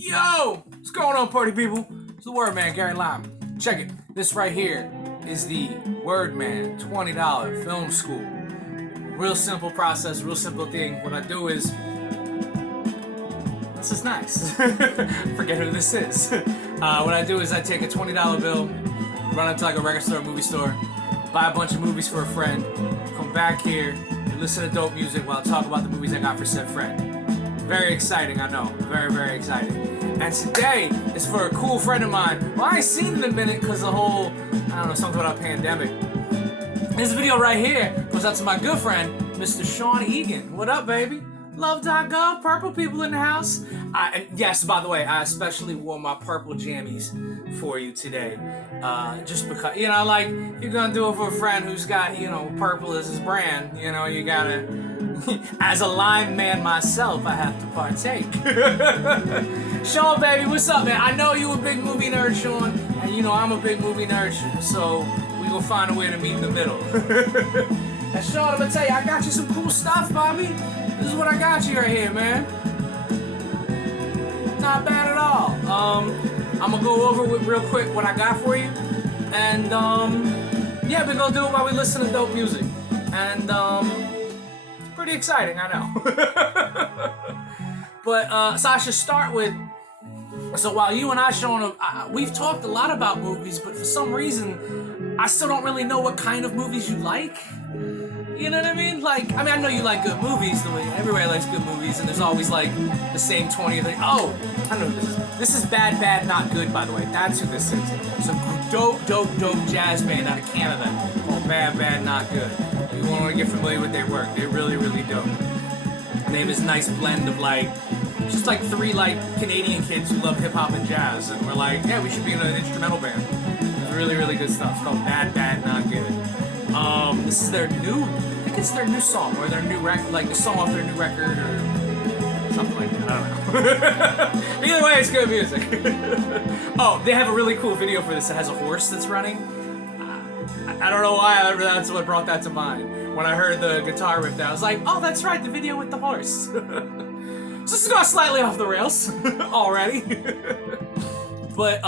Yo! What's going on, party people? It's the Wordman, Gary Lime. Check it. This right here is the Wordman $20 film school. Real simple process, real simple thing. What I do is... This is nice. Forget who this is. What I do is I take a $20 bill, run up to like a record store, movie store, buy a bunch of movies for a friend, come back here, and listen to dope music while I talk about the movies I got for said friend. Very exciting, I know. Very, very exciting. And today is for a cool friend of mine. Well, I ain't seen him in a minute because the whole, I don't know, something about a pandemic. This video right here goes out to my good friend, Mr. Sean Egan. What up, baby? Love.gov, purple people in the house. And yes, by the way, I especially wore my purple jammies for you today. Just because, you know, like, if you're gonna do it for a friend who's got, you know, purple as his brand, you know, you gotta... As a line man myself, I have to partake. Sean, baby, what's up, man? I know you a big movie nerd, Sean, and you know I'm a big movie nerd, so we gonna find a way to meet in the middle. And Sean, I'm gonna tell you, I got you some cool stuff, Bobby. This is what I got you right here, man. Not bad at all. I'm gonna go over with real quick what I got for you, and yeah, we're gonna do it while we listen to dope music, and pretty exciting, I know. But so I should start with. So while you and I, Sean, we've talked a lot about movies, but for some reason, I still don't really know what kind of movies you like. You know what I mean? Like, I know you like good movies, the way everybody likes good movies, and there's always like the same 20 things. Oh, I don't know who this is. This is Bad Bad Not Good, by the way. That's who this is. It's a dope jazz band out of Canada called Bad Bad Not Good. You want to get familiar with their work. They're really, really dope. And they have this nice blend of like, just like three like Canadian kids who love hip hop and jazz, and we're like, yeah, we should be in an instrumental band. It's really, really good stuff. It's called Bad Bad Not Good. This is their new, I think it's their new song, or their new record, like the song off their new record, or something like that. I don't know. Either way, it's good music. Oh, they have a really cool video for this that has a horse that's running. I don't know why that's what brought that to mind. When I heard the guitar riff there, I was like, oh, that's right, the video with the horse. So this is going slightly off the rails already. But,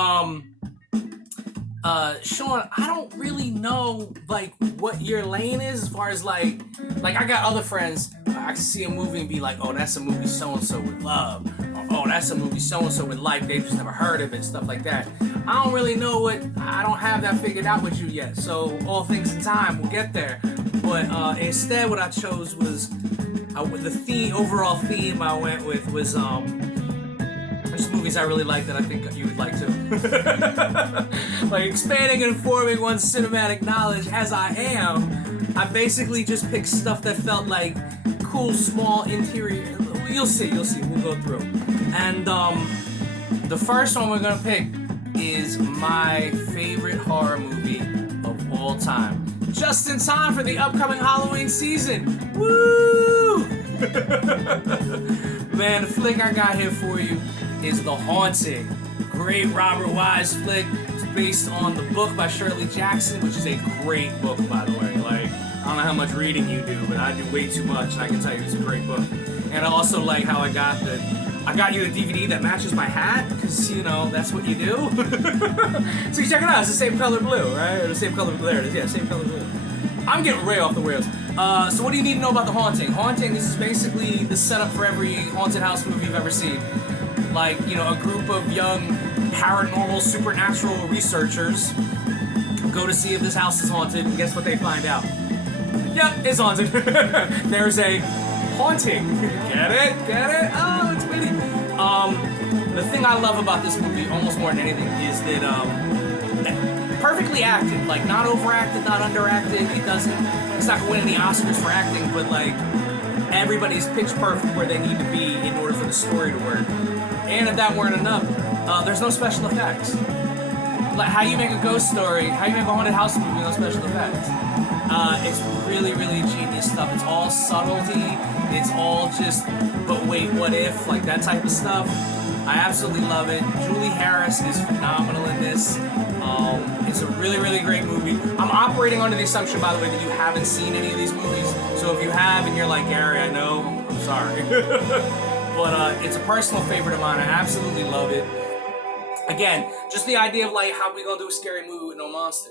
Sean, I don't really know, like, what your lane is as far as, like I got other friends, I can see a movie and be like, oh, that's a movie so-and-so would love, or, oh, that's a movie so-and-so would like, they've just never heard of it, stuff like that. I don't really know I don't have that figured out with you yet, so all things in time, we'll get there. But, instead what I chose was, the overall theme I went with was, there's movies I really like that I think you would like too. Like expanding and informing one's cinematic knowledge as I am, I basically just picked stuff that felt like cool, small, interior. You'll see, we'll go through. And the first one we're gonna pick is my favorite horror movie of all time. Just in time for the upcoming Halloween season. Woo! Man, the flick I got here for you is The Haunting. Great Robert Wise flick. It's based on the book by Shirley Jackson, which is a great book, by the way. Like, I don't know how much reading you do, but I do way too much, and I can tell you it's a great book. And I also like how I got you the DVD that matches my hat, because, you know, that's what you do. So you check it out, it's the same color blue, right? Or the same color blue, there it is, yeah, same color blue. I'm getting way off the rails. So what do you need to know about The Haunting? Haunting, this is basically the setup for every haunted house movie you've ever seen. Like, you know, a group of young paranormal, supernatural researchers go to see if this house is haunted, and guess what they find out? Yep, it's haunted. There's a haunting. Get it? Oh, it's witty. The thing I love about this movie, almost more than anything, is that perfectly acted. Like, not overacted, not underacted. It's not gonna win any Oscars for acting, but like, everybody's pitch perfect where they need to be in order for the story to work. And if that weren't enough, there's no special effects. Like, how you make a ghost story, how you make a haunted house movie with no special effects. It's really, really genius stuff. It's all subtlety. It's all just, but wait, what if? Like, that type of stuff. I absolutely love it. Julie Harris is phenomenal in this. It's a really, really great movie. I'm operating under the assumption, by the way, that you haven't seen any of these movies. So if you have and you're like, Gary, I know, I'm sorry. But it's a personal favorite of mine. I absolutely love it. Again, just the idea of like how we gonna do a scary movie with no monster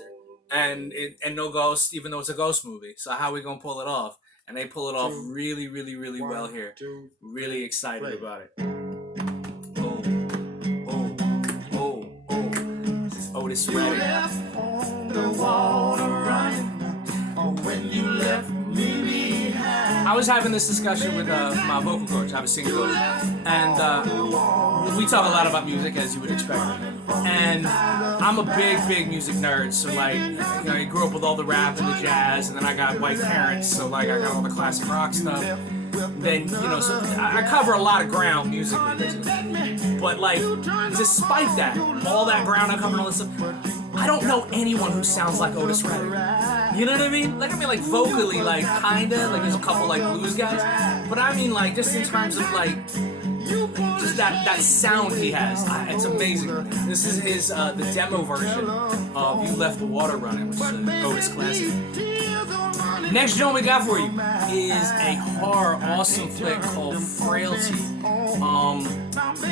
and no ghost, even though it's a ghost movie. So how we gonna pull it off? And they pull it off really, really, really well here. Really excited about it. Oh, oh, oh, oh. This is Otis ready. I was having this discussion with my vocal coach. I have a singing coach, and we talk a lot about music, as you would expect. And I'm a big music nerd. So like, I grew up with all the rap and the jazz, and then I got white parents, so like I got all the classic rock stuff. Then so I cover a lot of ground musically, basically. But like, despite that, all that ground I cover and all this stuff, I don't know anyone who sounds like Otis Redding. You know what I mean? Like, vocally, like, kinda, like, there's a couple, like, blues guys, but I mean, like, just in terms of, like, just that sound he has, it's amazing. This is his, the demo version of You Left the Water Running, which is an Otis classic. Next joint we got for you is a horror awesome flick called Frailty.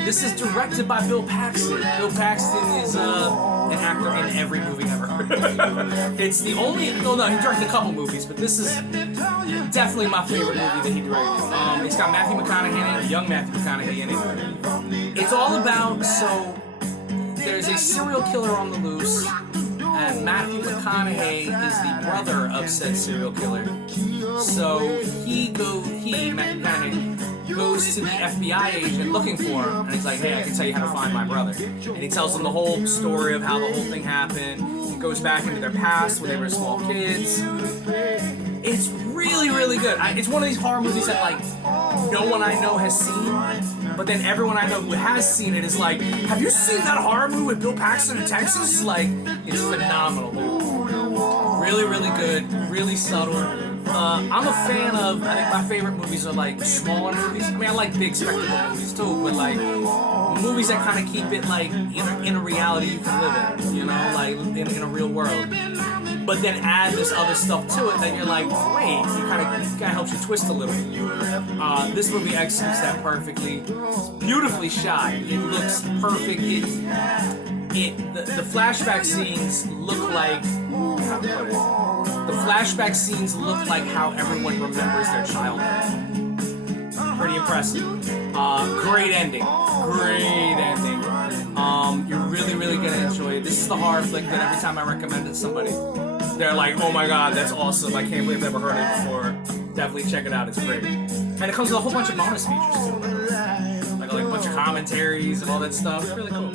This is directed by Bill Paxton. Bill Paxton is an actor in every movie ever. It's the only, no, he directed a couple movies, but this is definitely my favorite movie that he directed. It's got Matthew McConaughey in it, young Matthew McConaughey in it. It's all about, so there's a serial killer on the loose, and Matthew McConaughey is the brother of said serial killer. So Matthew McConaughey, goes to the FBI agent looking for him, and he's like, hey, I can tell you how to find my brother. And he tells him the whole story of how the whole thing happened. He goes back into their past when they were small kids. It's really, really good. It's one of these horror movies that, like, no one I know has seen, but then everyone I know who has seen it is like, have you seen that horror movie with Bill Paxton in Texas? Like, it's phenomenal, dude. Really, really good, really subtle. I'm a fan of, I think my favorite movies are like smaller movies. I mean, I like big spectacle movies too, but like movies that kind of keep it like in a reality you can live in, like in a real world. But then add this other stuff to it that you're like, wait, it kind of helps you twist a little. This movie executes that perfectly. It's beautifully shot. It looks perfect. The flashback scenes look like, how to put it? The flashback scenes look like how everyone remembers their childhood. Pretty impressive. Great ending. Great ending. You're really, really gonna enjoy it. This is the horror flick that every time I recommend it to somebody, they're like, oh my god, that's awesome. I can't believe I've never heard it before. Definitely check it out. It's great. And it comes with a whole bunch of bonus features too. Like a bunch of commentaries and all that stuff. It's really cool.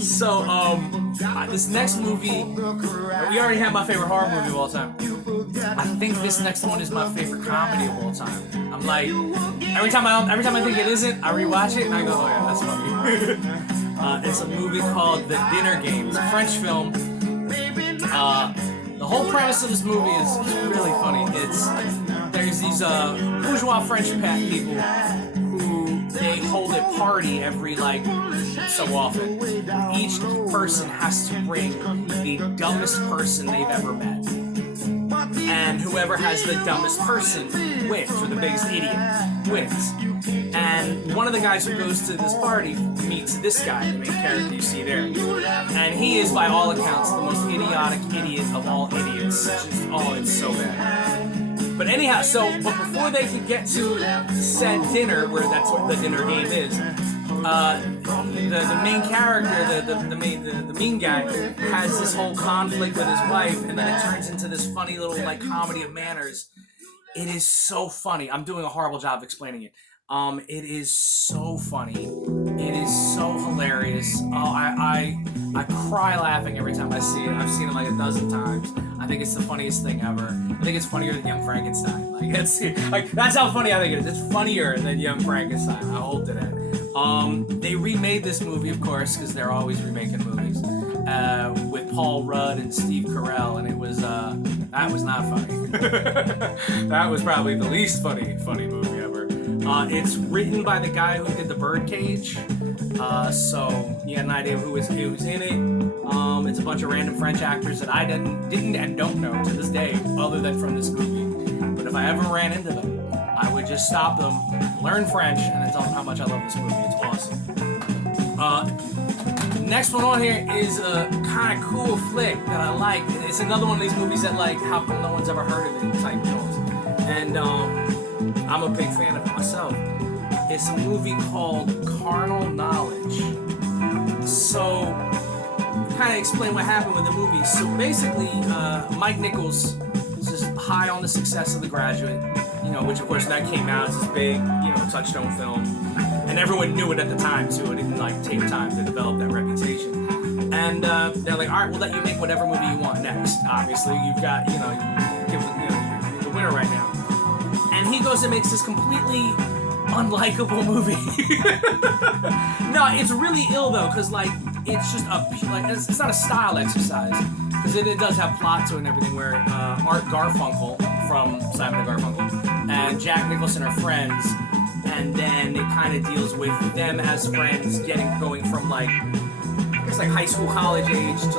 So, this next movie, we already have my favorite horror movie of all time. I think this next one is my favorite comedy of all time. I'm like, every time I think it isn't, I rewatch it and I go, oh yeah, that's funny. It's a movie called The Dinner Game. It's a French film. The whole premise of this movie is really funny. There's these bourgeois French people who they hold a party every so often. Each person has to bring the dumbest person they've ever met. And whoever has the dumbest person wins, or the biggest idiot wins. And one of the guys who goes to this party meets this guy, the main character you see there. And he is, by all accounts, the most idiotic idiot of all idiots. It's so bad. But anyhow, but before they can get to said dinner, where that's what the dinner game is, the main character, the mean guy, has this whole conflict with his wife, and then it turns into this funny little comedy of manners. It is so funny. I'm doing a horrible job of explaining it. It is so funny. It is so hilarious. Oh, I cry laughing every time I see it. I've seen it a dozen times. I think it's the funniest thing ever. I think it's funnier than Young Frankenstein. That's how funny I think it is. It's funnier than Young Frankenstein. I hold to that. They remade this movie, of course, because they're always remaking movies, with Paul Rudd and Steve Carell, and it was that was not funny. That was probably the least funny movie ever. It's written by the guy who did The Birdcage, so you got an idea of who's in it. It's a bunch of random French actors that I didn't and don't know to this day, other than from this movie. But if I ever ran into them, I would just stop them, learn French, and then tell them how much I love this movie. It's awesome. Next one on here is a kind of cool flick that I like. It's another one of these movies that, like, how come no one's ever heard of it type deals. And I'm a big fan of it myself. It's a movie called Carnal Knowledge. So, kind of explain what happened with the movie. So basically, Mike Nichols was just high on the success of The Graduate, which of course that came out as this big, touchstone film, and everyone knew it at the time too. It didn't take time to develop that reputation. And they're like, all right, we'll let you make whatever movie you want next. Obviously, you've got, you're the winner right now. And he goes and makes this completely unlikable movie. No, it's really ill though, because it's just it's not a style exercise, because it does have plot to it and everything. Where Art Garfunkel from Simon and Garfunkel and Jack Nicholson are friends, and then it kind of deals with them as friends going from high school, college age to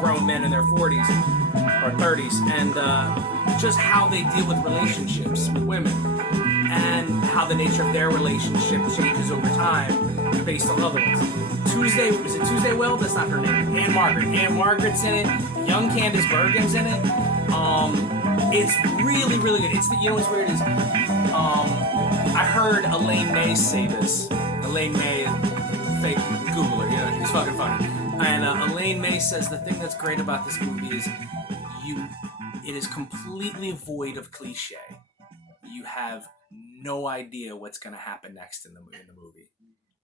grown men in their 40s or 30s, and just how they deal with relationships with women, and how the nature of their relationship changes over time based on other ones. Tuesday Will? That's not her name. Anne Margaret's in it. Young Candice Bergen's in it. It's really, really good. What's weird is, I heard Elaine May say this. Elaine May, fake Googler, she's fucking funny. And Elaine May says the thing that's great about this movie is it is completely void of cliche. You have no idea what's going to happen next in the movie.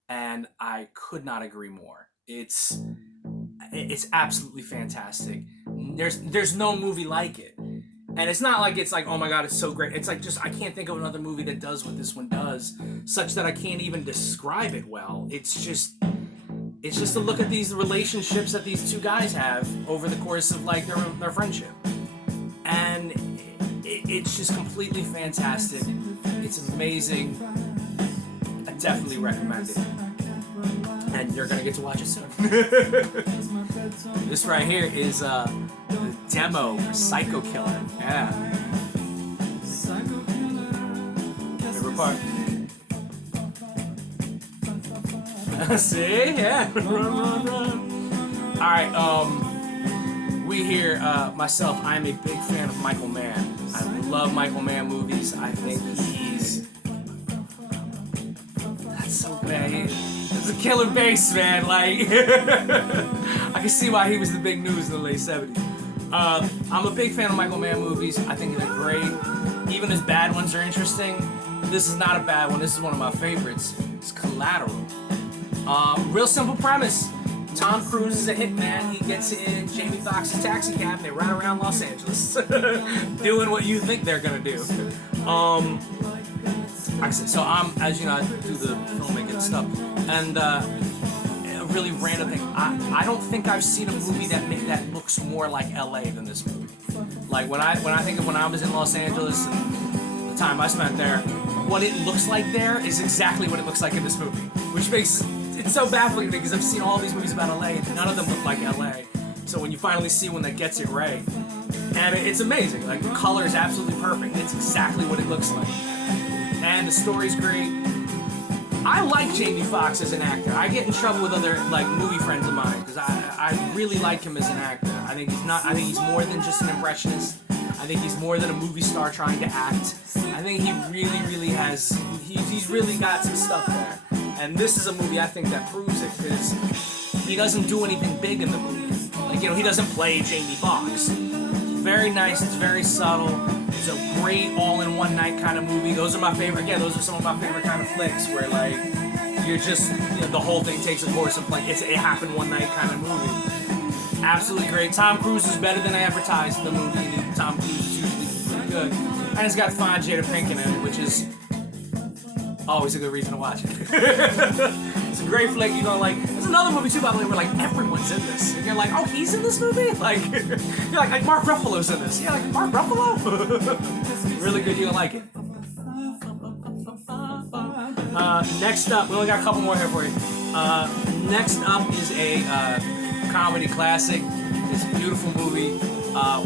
And I could not agree more. It's absolutely fantastic. There's no movie like it. And it's not like it's like, oh my god, it's so great. It's like I can't think of another movie that does what this one does, such that I can't even describe it well. It's just a look at these relationships that these two guys have over the course of their friendship. And it's just completely fantastic. It's amazing. I definitely recommend it. And you're gonna get to watch it soon. This right here is the demo for Psycho Killer. Yeah. Favorite part. See? Yeah. Run. Alright, we here, myself, I'm a big fan of Michael Mann. I love Michael Mann movies. I think that's so bad. It's a killer bass, man. I can see why he was the big news in the late 70s. I'm a big fan of Michael Mann movies. I think they're great. Even his bad ones are interesting. This is not a bad one. This is one of my favorites. It's Collateral. Real simple premise. Tom Cruise is a hitman. He gets in Jamie Foxx's taxi cab and they ride around Los Angeles doing what you think they're gonna do. Like I said, so as you know, I do the filmmaking stuff, and a really random thing. I don't think I've seen a movie that looks more like LA than this movie. Like when I think of when I was in Los Angeles and the time I spent there, what it looks like there is exactly what it looks like in this movie, which makes it's so baffling to me because I've seen all these movies about LA and none of them look like LA. So when you finally see one that gets it right, and it's amazing. Like the color is absolutely perfect. It's exactly what it looks like. And the story's great. I like Jamie Foxx as an actor. I get in trouble with other movie friends of mine because I really like him as an actor. I think he's more than just an impressionist. I think he's more than a movie star trying to act. I think he really, really has. He's really got some stuff there. And this is a movie I think that proves it because he doesn't do anything big in the movie. He doesn't play Jamie Foxx. It's very nice. It's very subtle. It's a great all-in-one night kind of movie. Those are my favorite. Again, those are some of my favorite kind of flicks where you're just the whole thing takes a course of it's a happen one night kind of movie. Absolutely great. Tom Cruise is better than I advertised in the movie. And Tom Cruise is usually pretty good, and it's got fine Jada Pinkett in it, which is always a good reason to watch it. It's a great flick. You're going there's another movie too, by the way, where everyone's in this. And you're like, oh, he's in this movie? You're like Mark Ruffalo's in this. Yeah, Mark Ruffalo? Really good. You're gonna like it. Next up, we only got a couple more here for you. Next up is a comedy classic. It's a beautiful movie.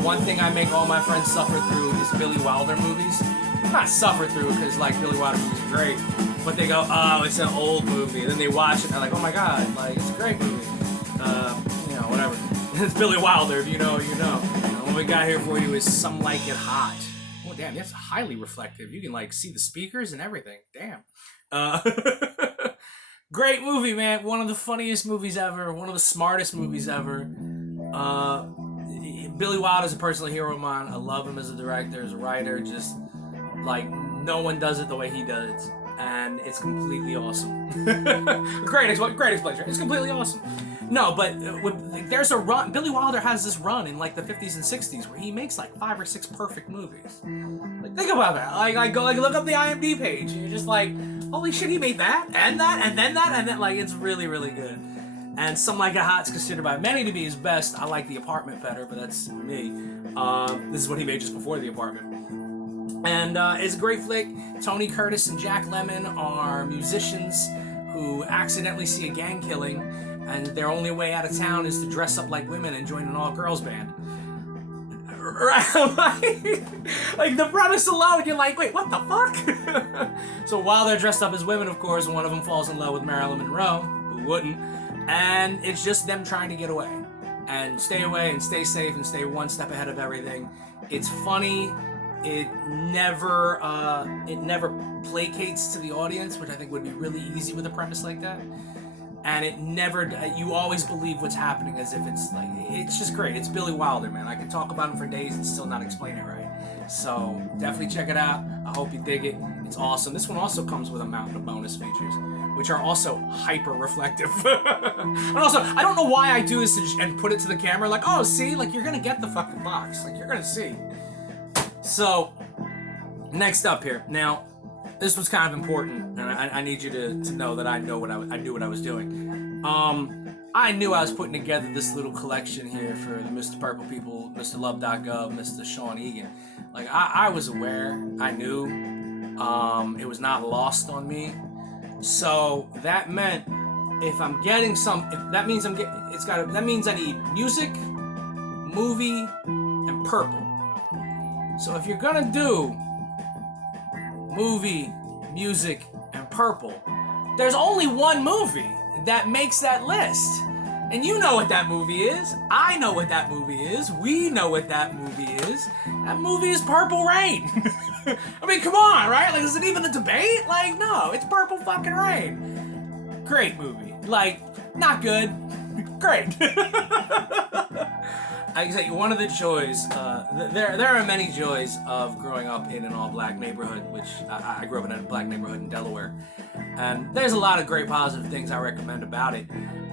One thing I make all my friends suffer through is Billy Wilder movies. Not suffer through because like Billy Wilder movies are great, but they go, oh, it's an old movie. And then they watch it and they're like, oh my god, like it's a great movie. Whatever. It's Billy Wilder. If you know, you know. What we got here for you is Some Like It Hot. Oh damn, that's highly reflective. You can like see the speakers and everything. Damn. Great movie, man. One of the funniest movies ever. One of the smartest movies ever. Billy Wilder's a personal hero of mine. I love him as a director, as a writer. Just like no one does it the way he does, and it's completely awesome. Great explanation. It's completely awesome. No, but there's a run. Billy Wilder has this run in like the 50s and 60s where he makes like 5 or 6 perfect movies. Like think about that. Like go like look up the IMDb page, and you're just like, holy shit, he made that and that and then that and then like it's really really good. And Some Like It Hot's considered by many to be his best. I like The Apartment better, but that's me. This is what he made just before The Apartment. And it's a great flick. Tony Curtis and Jack Lemmon are musicians who accidentally see a gang killing, and their only way out of town is to dress up like women and join an all-girls band. Right? Like the premise alone, you're like, wait, what the fuck? So while they're dressed up as women, of course, one of them falls in love with Marilyn Monroe, who wouldn't, and it's just them trying to get away and stay safe and stay one step ahead of everything. It's funny. It never placates to the audience, which I think would be really easy with a premise like that. And it never, you always believe what's happening as if it's like, it's just great. It's Billy Wilder, man. I can talk about him for days and still not explain it right. So definitely check it out. I hope you dig it. It's awesome. This one also comes with a mountain of bonus features, which are also hyper reflective. And also, I don't know why I do this and put it to the camera like, oh, see, like you're gonna get the fucking box. Like you're gonna see. So, next up here. Now, this was kind of important, and I need you to know that I knew what I was doing. I knew I was putting together this little collection here for the Mr. Purple people, Mr. Love.gov, Mr. Sean Egan. Like I was aware, I knew, it was not lost on me. So that meant that means I need music, movie, and purple. So if you're gonna do movie, music, and purple, there's only one movie that makes that list. And you know what that movie is. I know what that movie is. We know what that movie is. That movie is Purple Rain. I mean, come on, right? Like, is it even a debate? Like, no, it's Purple fucking Rain. Great movie. Like, not good. Great. I can tell you one of the joys, there are many joys of growing up in an all-black neighborhood, which I grew up in a black neighborhood in Delaware. And there's a lot of great positive things I recommend about it.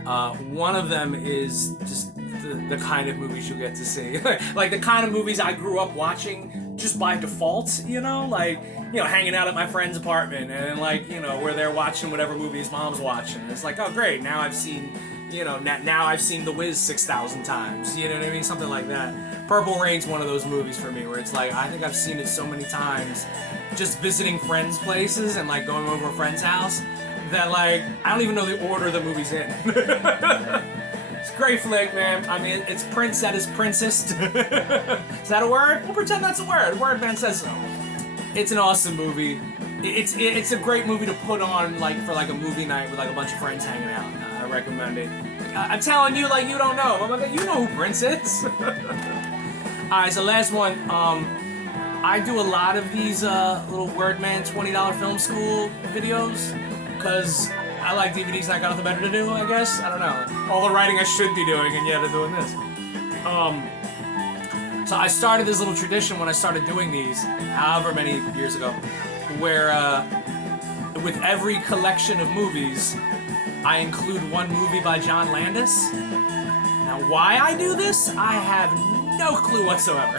One of them is just the kind of movies you get to see. Like the kind of movies I grew up watching just by default, you know? Like, you know, hanging out at my friend's apartment and like, you know, where they're watching whatever movie his mom's watching. And it's like, oh great, now I've seen... You know, now I've seen The Wiz 6,000 times. You know what I mean? Something like that. Purple Rain's one of those movies for me where it's like, I think I've seen it so many times just visiting friends' places and like going over a friend's house that like, I don't even know the order the movie's in. It's a great flick, man. I mean, it's Prince that is Princess. Is that a word? We'll pretend that's a word. Wordman says so. It's an awesome movie. It's a great movie to put on like for like a movie night with like a bunch of friends hanging out. I recommend it. I'm telling you like you don't know. I'm like, you know who Prince is. Alright, so last one. I do a lot of these little Wordman $20 film school videos because I like DVDs and I got nothing better to do, I guess. I don't know. All the writing I should be doing and yet I'm doing this. So I started this little tradition when I started doing these, however many years ago, where with every collection of movies, I include one movie by John Landis. Now, why I do this, I have no clue whatsoever.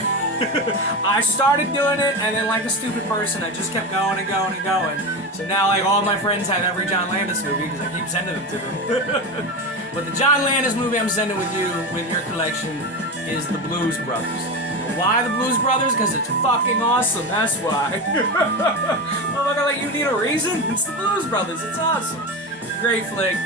I started doing it, and then like a stupid person, I just kept going and going and going. So now, like, all my friends have every John Landis movie because I keep sending them to them. But the John Landis movie I'm sending with you, with your collection, is The Blues Brothers. Why the Blues Brothers? Because it's fucking awesome, that's why. I'm like, you need a reason? It's the Blues Brothers, it's awesome. Great flick.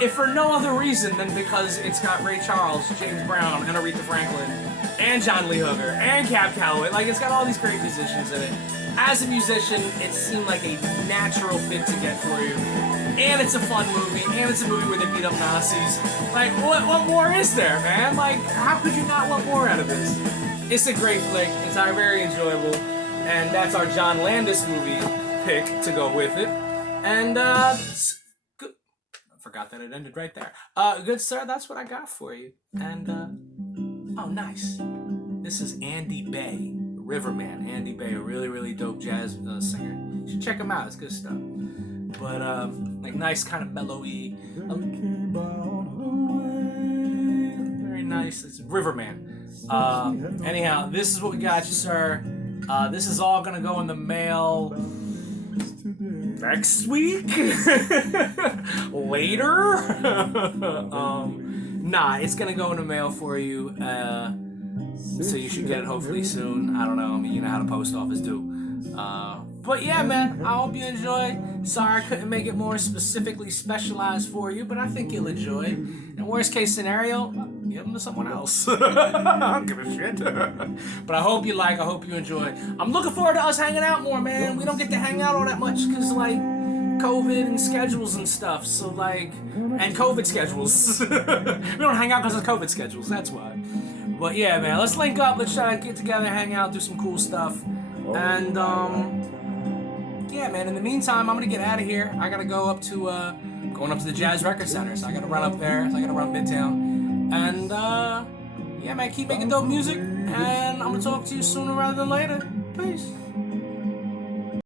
If for no other reason than because it's got Ray Charles, James Brown, and Aretha Franklin, and John Lee Hooker, and Cab Calloway. Like, it's got all these great musicians in it. As a musician, it seemed like a natural fit to get for you. And it's a fun movie, and it's a movie where they beat up Nazis. Like, what more is there, man? Like, how could you not want more out of this? It's a great flick. It's very enjoyable. And that's our John Landis movie pick to go with it. And, good. I forgot that it ended right there. Good sir, that's what I got for you. And, oh, nice. This is Andy Bay, Riverman. Andy Bay, a really, really dope jazz singer. You should check him out. It's good stuff. But, like, nice kind of mellowy. Very nice. It's Riverman. Anyhow, this is what we got you, sir. This is all gonna go in the mail next week? Later? Nah, it's gonna go in the mail for you. So you should get it hopefully soon. I don't know. I mean, you know how the post office do. But yeah, man, I hope you enjoy. Sorry I couldn't make it more specifically specialized for you, but I think you'll enjoy. In worst case scenario, give them to someone else. I don't give a shit. But I hope you like, I hope you enjoy. I'm looking forward to us hanging out more, man. We don't get to hang out all that much because, like, COVID and schedules and stuff. So, like, and COVID schedules. We don't hang out because of COVID schedules, that's why. But yeah, man, let's link up. Let's try to get together, hang out, do some cool stuff. And, yeah, man, in the meantime, I'm gonna get out of here. I gotta go up to, going up to the Jazz Record Center, so I gotta run up there, so I gotta run Midtown. And, yeah, man, keep making dope music, and I'm gonna talk to you sooner rather than later. Peace.